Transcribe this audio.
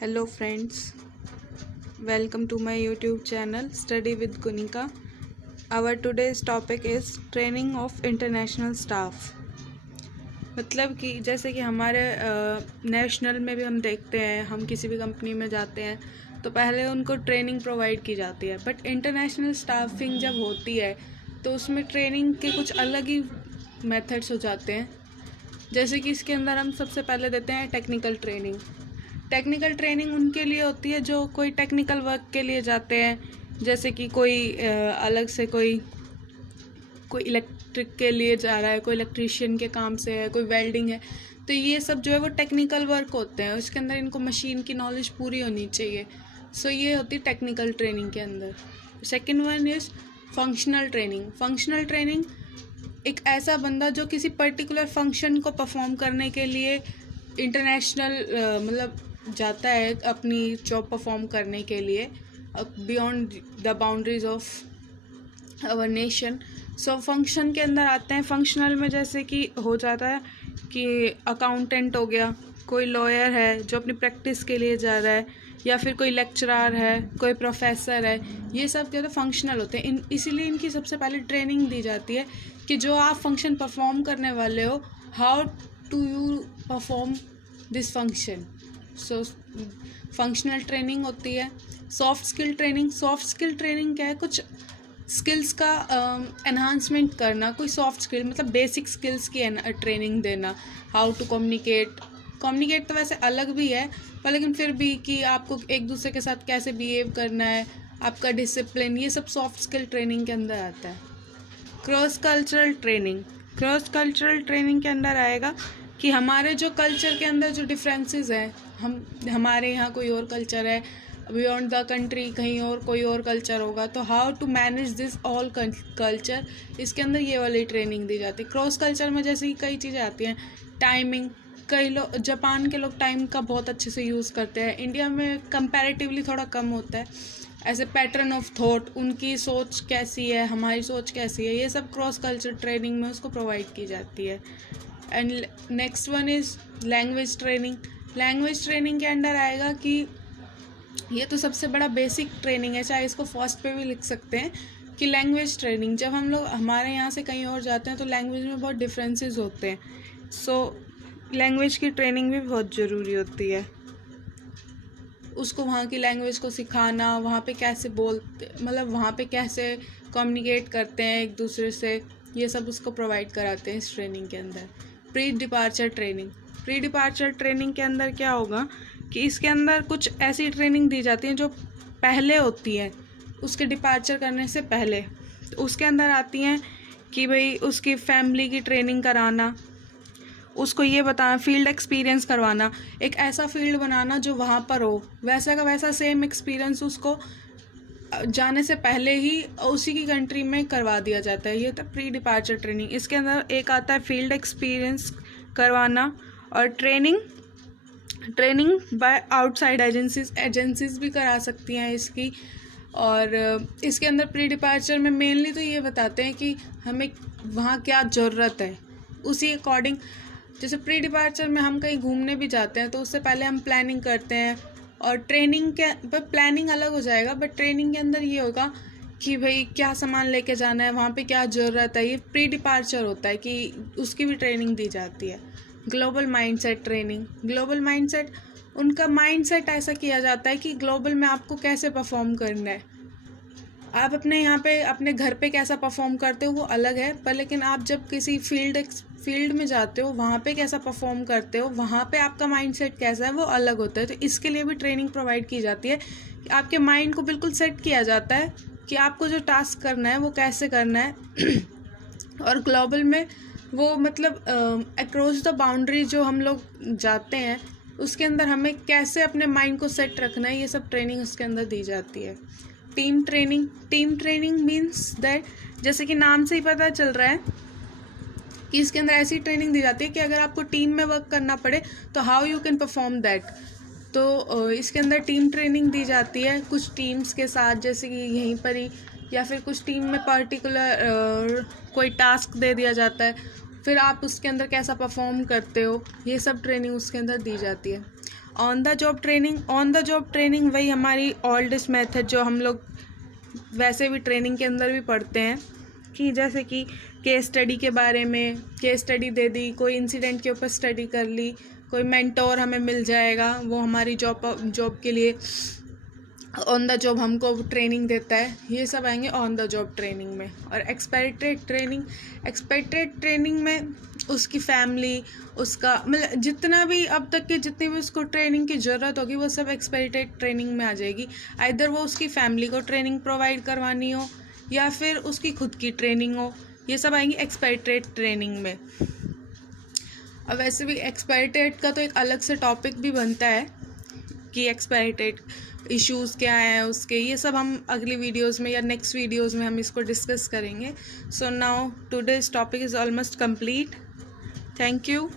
Hello friends, welcome to my YouTube channel Study with Kunika. Our today's topic is training of international staff. मतलब कि जैसे कि हमारे national में भी हम देखते हैं, हम किसी भी कंपनी में जाते हैं तो पहले उनको ट्रेनिंग प्रोवाइड की जाती है, बट इंटरनेशनल स्टाफिंग जब होती है तो उसमें ट्रेनिंग के कुछ अलग ही मेथड्स हो जाते हैं। जैसे कि इसके अंदर हम सबसे पहले देते हैं टेक्निकल ट्रेनिंग। टेक्निकल ट्रेनिंग उनके लिए होती है जो कोई टेक्निकल वर्क के लिए जाते हैं, जैसे कि कोई अलग से कोई इलेक्ट्रिक के लिए जा रहा है, कोई इलेक्ट्रिशियन के काम से है, कोई वेल्डिंग है, तो ये सब जो है वो टेक्निकल वर्क होते हैं। उसके अंदर इनको मशीन की नॉलेज पूरी होनी चाहिए। सो ये होती है टेक्निकल ट्रेनिंग के अंदर। Second one is functional training. Functional training एक ऐसा बंदा जो किसी पर्टिकुलर फंक्शन को परफॉर्म करने के लिए इंटरनेशनल मतलब जाता है अपनी जॉब परफॉर्म करने के लिए beyond the boundaries of our nation. So function के अंदर आते हैं। फंक्शनल में जैसे कि हो जाता है कि अकाउंटेंट हो गया, कोई लॉयर है जो अपनी प्रैक्टिस के लिए जा रहा है, या फिर कोई लेक्चरर है, कोई प्रोफेसर है, ये सब क्या फंक्शनल होते हैं। इसीलिए इनकी सबसे पहले ट्रेनिंग दी जाती है कि जो आप फंक्शन परफॉर्म करने वाले हो, how to you perform this function. So functional training होती है। Soft skill training. Soft skill training क्या है? कुछ स्किल्स का एनहांसमेंट करना। कोई सॉफ्ट स्किल मतलब बेसिक स्किल्स की ट्रेनिंग देना। हाउ टू कम्युनिकेट तो वैसे अलग भी है, पर लेकिन फिर भी कि आपको एक दूसरे के साथ कैसे बिहेव करना है, आपका डिसिप्लिन, ये सब सॉफ्ट स्किल ट्रेनिंग के अंदर आता है। Cross cultural training. Cross cultural training के अंदर आएगा कि हमारे जो कल्चर के अंदर जो डिफरेंसेस हैं, हमारे यहाँ कोई और कल्चर है, बियॉन्ड द कंट्री कहीं और कोई और कल्चर होगा, तो how to manage this all culture, इसके अंदर ये वाली ट्रेनिंग दी जाती है। क्रॉस कल्चर में जैसे कि कई चीज़ें आती हैं। टाइमिंग, कई लोग जापान के लोग टाइम का बहुत अच्छे से यूज़ करते हैं, इंडिया में कंपैरेटिवली थोड़ा कम होता है। ऐसे पैटर्न ऑफ थॉट, उनकी सोच कैसी है, हमारी सोच कैसी है, ये सब क्रॉस कल्चर ट्रेनिंग में उसको प्रोवाइड की जाती है। And next one is language training. Language training के अंडर आएगा कि ये तो सबसे बड़ा बेसिक ट्रेनिंग है, चाहे इसको फर्स्ट पे भी लिख सकते हैं कि लैंग्वेज ट्रेनिंग। जब हम लोग हमारे यहाँ से कहीं और जाते हैं तो लैंग्वेज में बहुत डिफरेंसेस होते हैं। सो लैंग्वेज की ट्रेनिंग भी बहुत ज़रूरी होती है। उसको वहाँ की लैंग्वेज को सिखाना, वहाँ पे कैसे बोलते, मतलब वहाँ पे कैसे कम्युनिकेट करते हैं एक दूसरे से, ये सब उसको प्रोवाइड कराते हैं इस ट्रेनिंग के अंदर। Pre departure training. Pre departure training के अंदर क्या होगा कि इसके अंदर कुछ ऐसी ट्रेनिंग दी जाती है जो पहले होती है, उसके डिपार्चर करने से पहले। तो उसके अंदर आती हैं कि भाई उसकी फैमिली की ट्रेनिंग कराना, उसको ये बताना, फील्ड एक्सपीरियंस करवाना, एक ऐसा फील्ड बनाना जो वहाँ पर हो, वैसा का वैसा सेम एक्सपीरियंस उसको जाने से पहले ही उसी की कंट्री में करवा दिया जाता है। ये तो प्री डिपार्चर ट्रेनिंग। इसके अंदर एक आता है फील्ड एक्सपीरियंस करवाना, और ट्रेनिंग बाय आउटसाइड एजेंसीज भी करा सकती हैं इसकी। और इसके अंदर प्री डिपार्चर में मेनली तो ये बताते हैं कि हमें वहाँ क्या ज़रूरत है, उसी अकॉर्डिंग। जैसे प्री डिपार्चर में हम कहीं घूमने भी जाते हैं तो उससे पहले हम प्लानिंग करते हैं, और ट्रेनिंग के पर प्लानिंग अलग हो जाएगा, बट ट्रेनिंग के अंदर ये होगा कि भाई क्या सामान लेके जाना है, वहाँ पे क्या ज़रूरत है, ये प्री डिपार्चर होता है कि उसकी भी ट्रेनिंग दी जाती है। Global mindset training. Global mindset, उनका माइंडसेट ऐसा किया जाता है कि ग्लोबल में आपको कैसे परफॉर्म करना है। आप अपने यहाँ पे अपने घर पे कैसा परफॉर्म करते हो वो अलग है, पर लेकिन आप जब किसी फील्ड में जाते हो, वहाँ पे कैसा परफॉर्म करते हो, वहाँ पे आपका माइंडसेट कैसा है वो अलग होता है। तो इसके लिए भी ट्रेनिंग प्रोवाइड की जाती है कि आपके माइंड को बिल्कुल सेट किया जाता है कि आपको जो टास्क करना है वो कैसे करना है। और ग्लोबल में वो मतलब अक्रॉस द बाउंड्री जो हम लोग जाते हैं उसके अंदर हमें कैसे अपने माइंड को सेट रखना है, ये सब ट्रेनिंग उसके अंदर दी जाती है। Team training. Team training means that, जैसे कि नाम से ही पता चल रहा है कि इसके अंदर ऐसी ट्रेनिंग दी जाती है कि अगर आपको टीम में वर्क करना पड़े तो how you can perform that. तो इसके अंदर टीम ट्रेनिंग दी जाती है कुछ टीम्स के साथ, जैसे कि यहीं पर ही, या फिर कुछ टीम में पर्टिकुलर कोई टास्क दे दिया जाता है, फिर आप उसके अंदर कैसा परफॉर्म करते हो, ये सब ट्रेनिंग उसके अंदर दी जाती है। ऑन द जॉब ट्रेनिंग वही हमारी ओल्डेस्ट मेथड जो हम लोग वैसे भी ट्रेनिंग के अंदर भी पढ़ते हैं, कि जैसे कि केस स्टडी के बारे में केस स्टडी दे दी, कोई इंसिडेंट के ऊपर स्टडी कर ली, कोई मेंटोर हमें मिल जाएगा, वो हमारी जॉब के लिए ऑन द जॉब हमको ट्रेनिंग देता है। ये सब आएंगे ऑन द जॉब ट्रेनिंग में। और एक्सपेक्टेड ट्रेनिंग में उसकी फैमिली, उसका मतलब जितना भी अब तक के जितनी भी उसको ट्रेनिंग की ज़रूरत होगी वो सब एक्सपेक्टेड ट्रेनिंग में आ जाएगी। आइदर वो उसकी फैमिली को ट्रेनिंग प्रोवाइड करवानी हो या फिर उसकी खुद की ट्रेनिंग हो, ये सब आएंगी एक्सपेक्टेड ट्रेनिंग में। और वैसे भी एक्सपेक्टेड का तो एक अलग से टॉपिक भी बनता है कि एक्सपेक्टेड इश्यूज़ क्या हैं उसके, ये सब हम अगली वीडियोस में या नेक्स्ट वीडियोस में हम इसको डिस्कस करेंगे। So now today's topic is almost complete. Thank you.